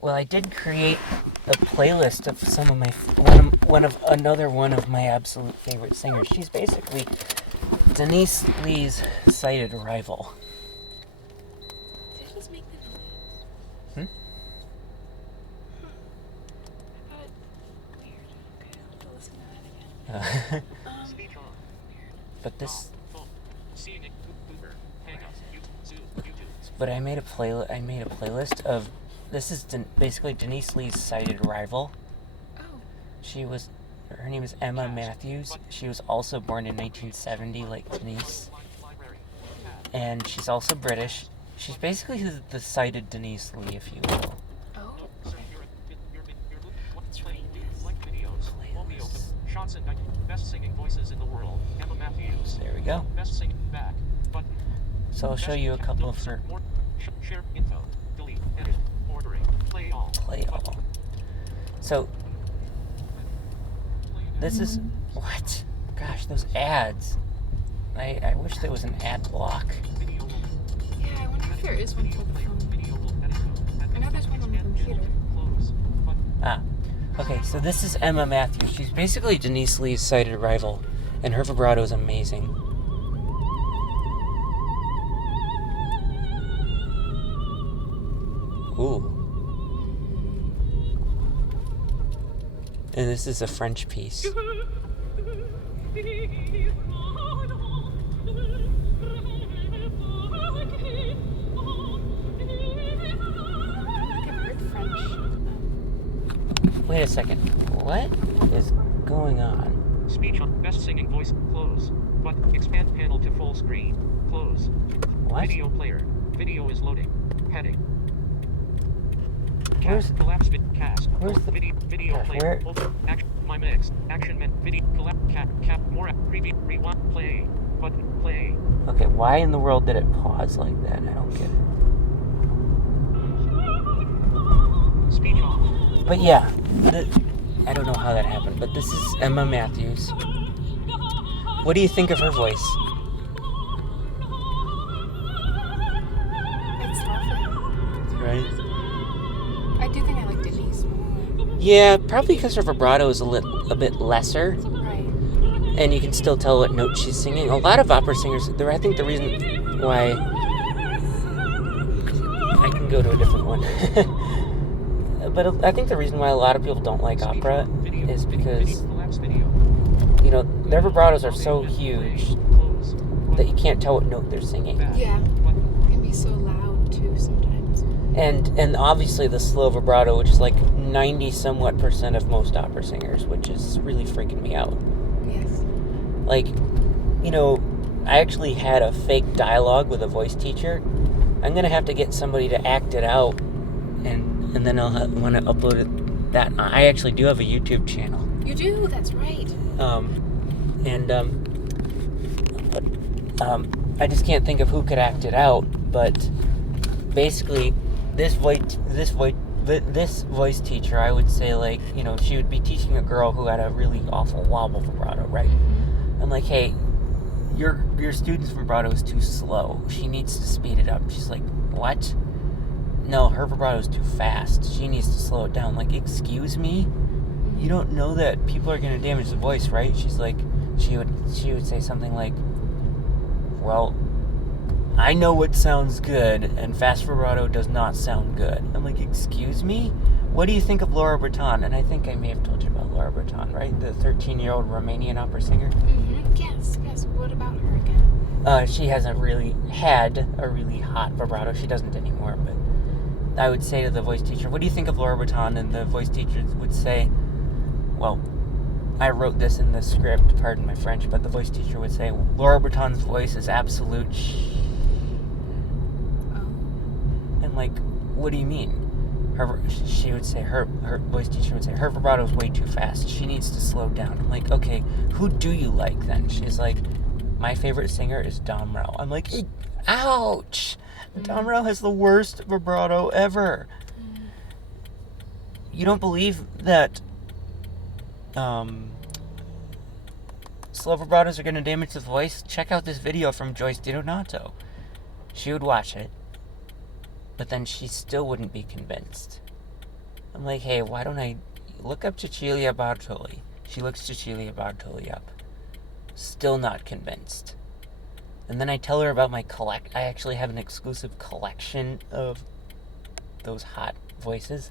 Well, I did create a playlist of some of my another one of my absolute favorite singers. She's basically Denise Lee's sighted rival. Did I just make the noise? Hmm? Weird. Okay, I'll have to listen to that again. But this. But I made a playlist of. This is basically Denise Lee's sighted rival. Oh. Her name is Emma Matthews. She was also born in 1970, like Denise. And she's also British. She's basically the sighted Denise Lee, if you will. Oh. That's right. Best singing voices in the world. Emma Matthews. There we go. Best singing back button. So I'll show you a couple of her. Share info. Delete. Edit. Ordering. Play all. Play all. So this is what? Gosh, those ads. I wish there was an ad block. Yeah, I wonder if there is one for the phone. I know there's one on the computer. Okay, so this is Emma Matthews. She's basically Denise Lee's sighted rival, and her vibrato is amazing. Ooh. And this is a French piece. Wait a second. What is going on? Speech on best singing voice. Close. But expand panel to full screen. Close. What? Video player. Video is loading. Heading. Where's collapse cast? Where's the video gosh, player? where? Action. My mix. Action men. Video collapse. Cap. More. Preview. Rewind. Play. Button. Play. Okay, why in the world did it pause like that? I don't get it. Speech off. But yeah, I don't know how that happened, but this is Emma Matthews. What do you think of her voice? It's lovely. Right? I do think I like Denise more. Yeah, probably because her vibrato is a bit lesser, Right. and you can still tell what note she's singing. A lot of opera singers, I think the reason why... I can go to a different one. But I think the reason why a lot of people don't like opera is because, you know, their vibratos are so huge that you can't tell what note they're singing. Yeah. It can be so loud too sometimes. And obviously the slow vibrato, which is like 90-somewhat% of most opera singers, which is really freaking me out. Yes. Like, you know, I actually had a fake dialogue with a voice teacher. I'm going to have to get somebody to act it out, and then I'll want to upload it. That I actually do have a YouTube channel. You do? That's right. I just can't think of who could act it out. But basically, this voice teacher, I would say, like, you know, she would be teaching a girl who had a really awful wobble vibrato, right? Mm-hmm. I'm like, hey, your student's vibrato is too slow. She needs to speed it up. She's like, what? No, her vibrato is too fast. She needs to slow it down. Like, excuse me? You don't know that people are going to damage the voice, right? She's like, she would say something like, well, I know what sounds good, and fast vibrato does not sound good. I'm like, excuse me? What do you think of Laura Breton? And I think I may have told you about Laura Breton, right? The 13-year-old Romanian opera singer. Mm-hmm. Yes. What about her again? She had a really hot vibrato. She doesn't anymore, but I would say to the voice teacher, what do you think of Laura Breton? And the voice teacher would say, well, I wrote this in the script, pardon my French, but the voice teacher would say, Laura Breton's voice is absolute And like, what do you mean? She would say, her voice teacher would say, her vibrato is way too fast. She needs to slow down. I'm like, okay, who do you like then? She's like, my favorite singer is Domrell. I'm like, ouch! Domrell has the worst vibrato ever. You don't believe that slow vibratos are going to damage the voice? Check out this video from Joyce DiDonato. She would watch it, but then she still wouldn't be convinced. I'm like, hey, why don't I look up Cecilia Bartoli? She looks Cecilia Bartoli up. Still not convinced. And then I tell her about my I actually have an exclusive collection of those hot voices.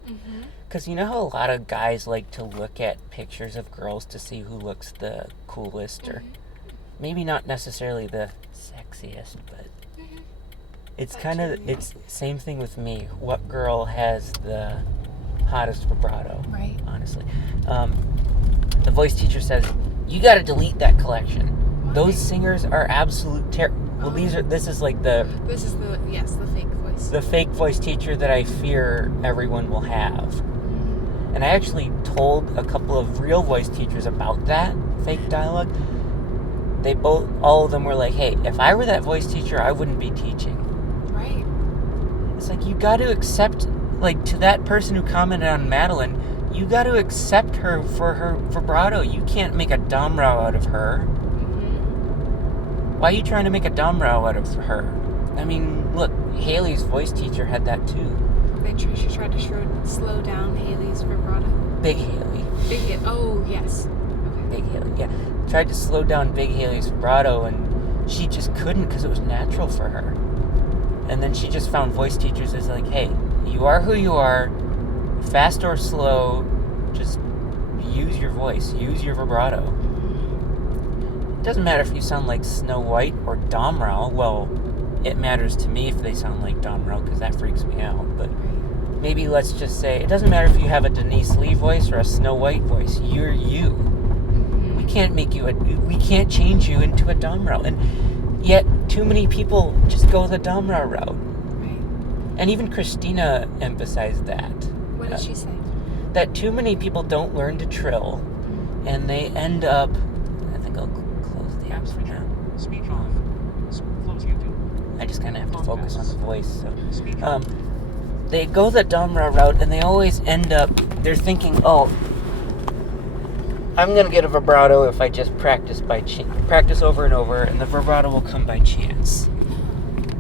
Because you know how a lot of guys like to look at pictures of girls to see who looks the coolest, or maybe not necessarily the sexiest, but it's kind of, it's same thing with me. What girl has the hottest vibrato? Right. Honestly. The voice teacher says, you got to delete that collection. Why? Those singers are absolute well, this is like the fake voice. The fake voice teacher that I fear everyone will have. And I actually told a couple of real voice teachers about that fake dialogue. All of them were like, hey, if I were that voice teacher, I wouldn't be teaching. Right. It's like, you got to accept, like, to that person who commented on Madilyn, you got to accept her for her vibrato. You can't make a domro out of her. Why are you trying to make a domro out of her? I mean, look, Hailey's voice teacher had that too. She tried to slow down Hailey's vibrato. Big Hailey. Big Hailey. Oh, yes. Okay. Big Hailey, yeah. Tried to slow down Big Hailey's vibrato, and she just couldn't because it was natural for her. And then she just found voice teachers as like, hey, you are who you are, fast or slow, just use your voice, use your vibrato. It doesn't matter if you sound like Snow White or Domrel. Well, it matters to me if they sound like Domrel because that freaks me out. But maybe let's just say it doesn't matter if you have a Denise Lee voice or a Snow White voice. You're you. We can't make you we can't change you into a Domrel. And yet, too many people just go the Domrel route. Right. And even Christina emphasized that. What did she say? That too many people don't learn to trill, and they end up. I think I'll close the apps for now. Speech off. Close YouTube. I just kind of have to focus on the voice. So, they go the Domra route, and they always end up. They're thinking, oh, I'm gonna get a vibrato if I just practice practice over and over, and the vibrato will come by chance.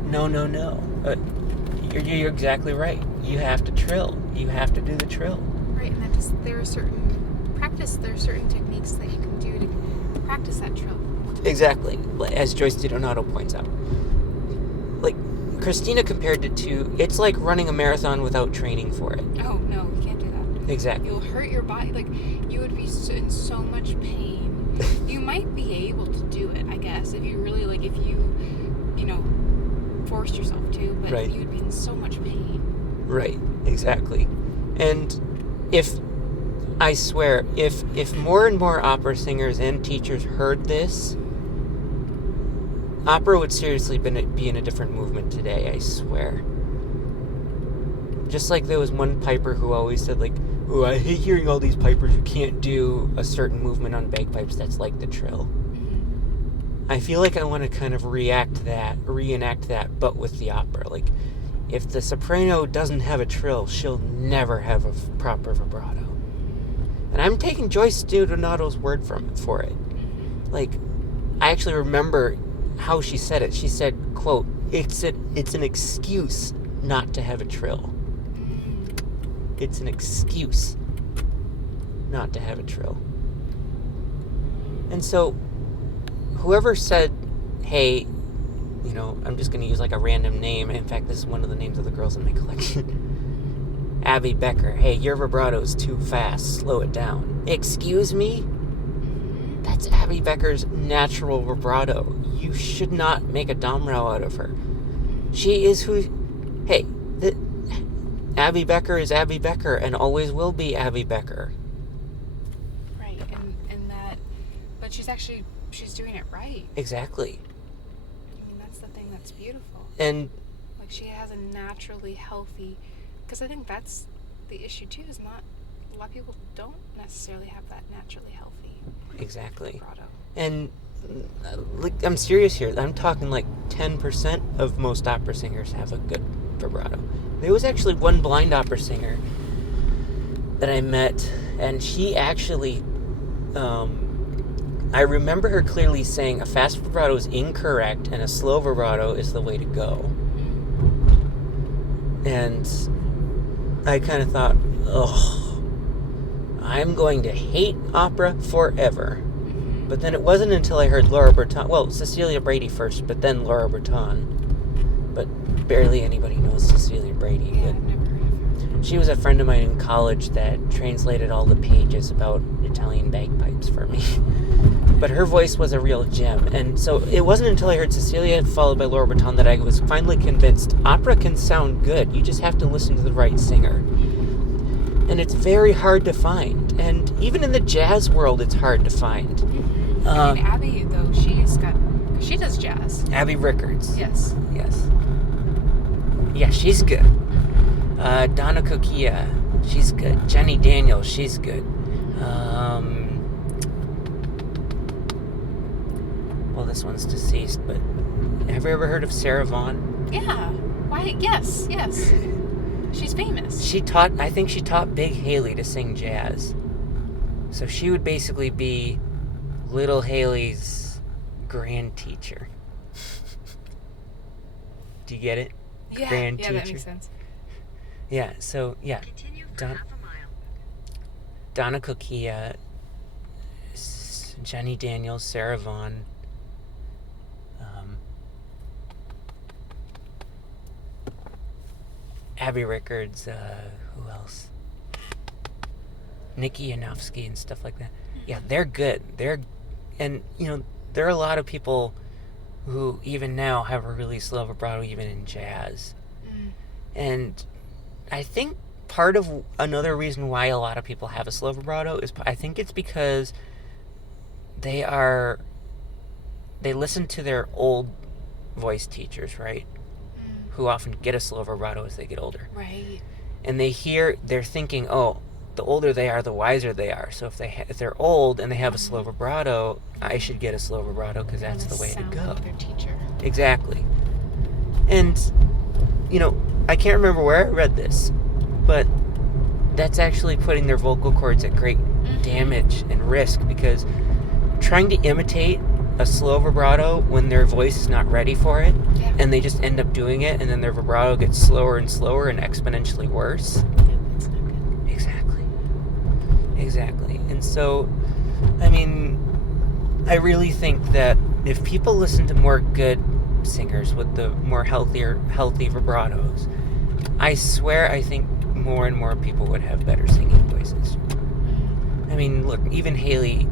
No. You're exactly right. You have to trill. You have to do the trill. Right, and there are certain techniques that you can do to practice that trill. Exactly, as Joyce DiDonato points out. Like, Christina compared it to, it's like running a marathon without training for it. Oh, no, you can't do that. Exactly. You'll hurt your body. Like, you would be in so much pain. You might be able to do it, I guess, if you really, like, if you forced yourself to, but right. You would be in so much pain. Right, exactly. And I swear, if more and more opera singers and teachers heard this, opera would seriously be in a different movement today, I swear. Just like there was one piper who always said, like, oh, I hate hearing all these pipers who can't do a certain movement on bagpipes that's like the trill. I feel like I want to kind of reenact that, but with the opera. Like, if the soprano doesn't have a trill, she'll never have a proper vibrato. And I'm taking Joyce DiDonato's word for it. Like, I actually remember how she said it. She said, quote, it's an excuse not to have a trill. It's an excuse not to have a trill. And so, whoever said, hey, I'm just going to use like a random name. In fact, this is one of the names of the girls in my collection. Abby Becker. Hey, your vibrato is too fast. Slow it down. Excuse me? That's Abby Becker's natural vibrato. You should not make a domro out of her. She is who... Hey, Abby Becker is Abby Becker and always will be Abby Becker. Right, and that... But she's doing it right. Exactly. I mean, that's the thing that's beautiful. And... Like, she has a naturally healthy... Because I think that's the issue, too, is not... A lot of people don't necessarily have that naturally healthy... Exactly. vibrato. And... I'm serious here. I'm talking like 10% of most opera singers have a good vibrato. There was actually one blind opera singer that I met, and she actually, I remember her clearly saying a fast vibrato is incorrect and a slow vibrato is the way to go. And I kind of thought, oh, I'm going to hate opera forever. Mm-hmm. But then it wasn't until I heard Laura Breton, well, Cecilia Brady first, but then Laura Breton. But barely anybody knows Cecilia Brady. Yeah, But I've never heard of her. she was a friend of mine in college that translated all the pages about Italian bagpipes for me. But her voice was a real gem. And so it wasn't until I heard Cecilia followed by Laura Breton that I was finally convinced opera can sound good. You just have to listen to the right singer. And it's very hard to find. And even in the jazz world, it's hard to find. Mm-hmm. I mean, Abby, though, she does jazz. Abby Rickards. Yes. Yes. Yeah, she's good. Donna Coquilla, she's good. Jenny Daniels, she's good. Well, this one's deceased, but have you ever heard of Sarah Vaughan? Yeah. Why? Yes. She's famous. I think she taught Big Hailey to sing jazz. So she would basically be little Hailey's grand teacher. Do you get it? Yeah, Grand that teacher. makes sense. Yeah, so, yeah. Continue for half a mile. Donna Coquilla, Jenny Daniels, Sarah Vaughan. Abby Rickards, who else? Nikki Yanofsky and stuff like that. Yeah, they're good. And, there are a lot of people who even now have a really slow vibrato even in jazz. Mm. And I think part of another reason why a lot of people have a slow vibrato is I think it's because they listen to their old voice teachers, right? Who often get a slow vibrato as they get older. Right. And they're thinking, oh, the older they are, the wiser they are. So if they're old and they have a slow vibrato, I should get a slow vibrato because that's the way to go. Like their teacher. Exactly. And, I can't remember where I read this, but that's actually putting their vocal cords at great damage and risk because trying to imitate a slow vibrato when their voice is not ready for it, Yeah. and they just end up doing it, and then their vibrato gets slower and slower and exponentially worse. Yeah, that's not good. Exactly. And so, I really think that if people listen to more good singers with the more healthy vibratos, I swear I think more and more people would have better singing voices. Look, even Hailey,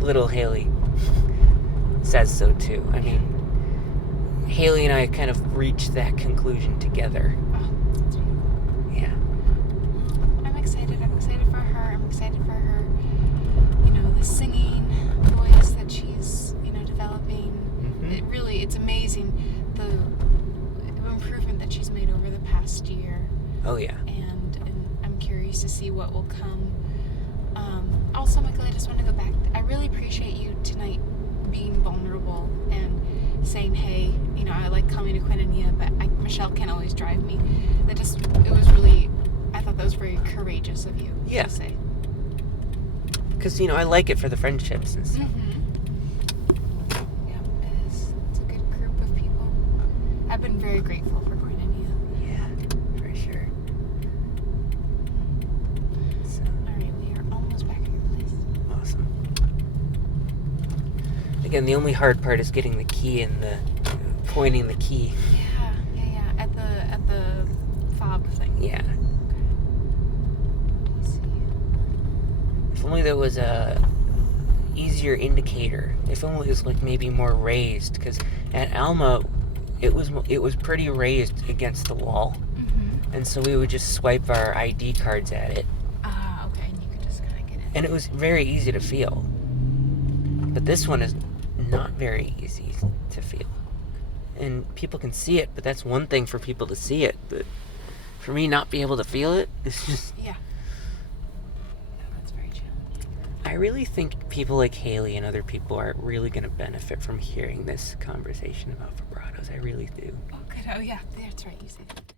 little Hailey, says so too. Hailey and I kind of reached that conclusion together. Oh, that's beautiful. Yeah. I'm excited. I'm excited for her. I'm excited for her, the singing voice that she's, developing. Mm-hmm. It's amazing the improvement that she's made over the past year. Oh, yeah. And I'm curious to see what will come. Also, Michael, I just want to go back. I really appreciate you tonight being vulnerable and saying, hey, I like coming to Quintanilla, but Michelle can't always drive me. I thought that was very courageous of you Yeah. to say. Because, I like it for the friendships and stuff. Yeah, it is. It's a good group of people. I've been very grateful for Quintanilla. Yeah, for sure. So, All right, we are almost back at your place. awesome. Again, the only hard part is getting the key and pointing the key. Yeah. At the fob thing. Yeah. Let me see. If only there was a easier indicator. If only it was maybe more raised. Because at Alma, it was pretty raised against the wall. Mm-hmm. And so we would just swipe our ID cards at it. Ah, okay, and you could just kind of get it. And it was very easy to feel. But this one is not very easy to feel. And people can see it, but that's one thing for people to see it. But for me not be able to feel it, it's just... Yeah, that's very challenging. I really think people like Hailey and other people are really going to benefit from hearing this conversation about vibratos. I really do. Oh, good. Oh, yeah, that's right. You said that.